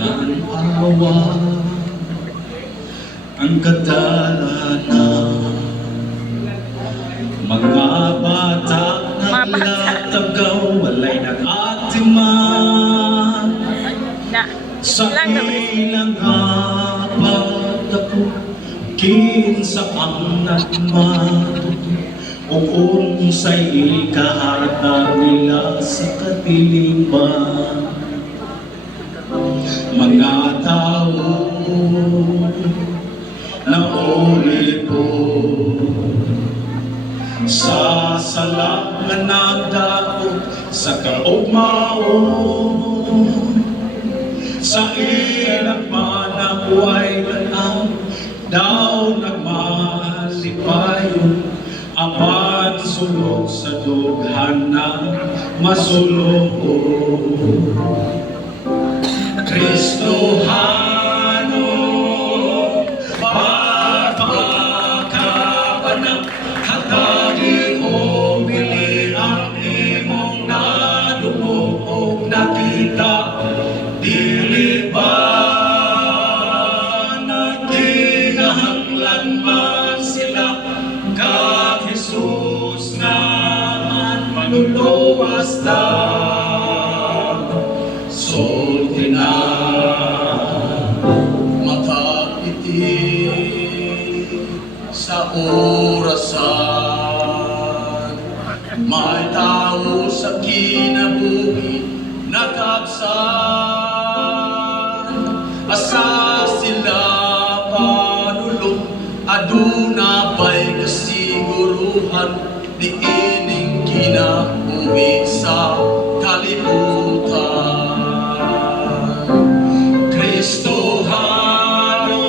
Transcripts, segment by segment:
Tanawa ang kadalanan, mga bata naglatagaw, walay nag-atiman sa ilang apat ako kinsa ang nagman o unsay ikahatag nila sa katiliman. Mga tao na uli ko sa salang nga nagdaot sa kaugmaon, sa ilang manakuay lanaw daw nagmalipayon, apan sulok sa dughan na masulod. Kristohano, pagpakabanang hatagi o bili ang imong nadumog nakita, dili ba nagkinahanglan man sila ka Jesus na manuluwas ta. Sulti na matapiti sa orasan, may tao sa kinabuhi nagkabsan, asa sila panulong aduna pa'y kasiguruhan ni ining kinabuhi sa kalibutan. Kristohano,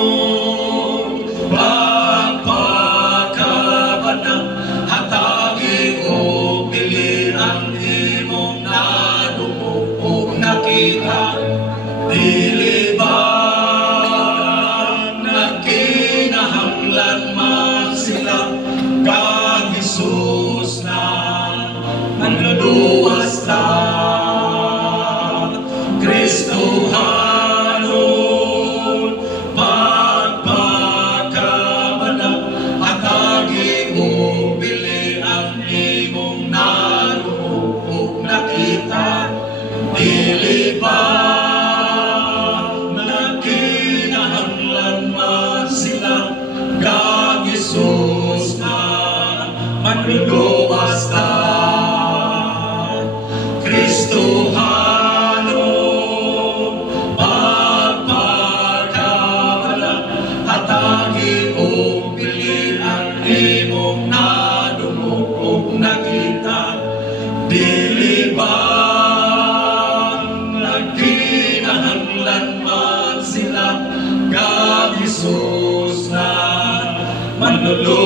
pagpakabanang hatagi o pili ang imong nadumog o nakita, dili ba nagkinahanglan man sila ka Jesus na manluluwas ta. Kristohano, pagpakabanang hatagi o bili ang imong narumog o nakita, dili ba nagkinahanglan man sila ka Jesus na manluluwas ta. Kristohano, pagpakabanang hatagi o bili ang imong nadumog o nakita, dili ba nagkinahanglan man sila ka Jesus na manluluwas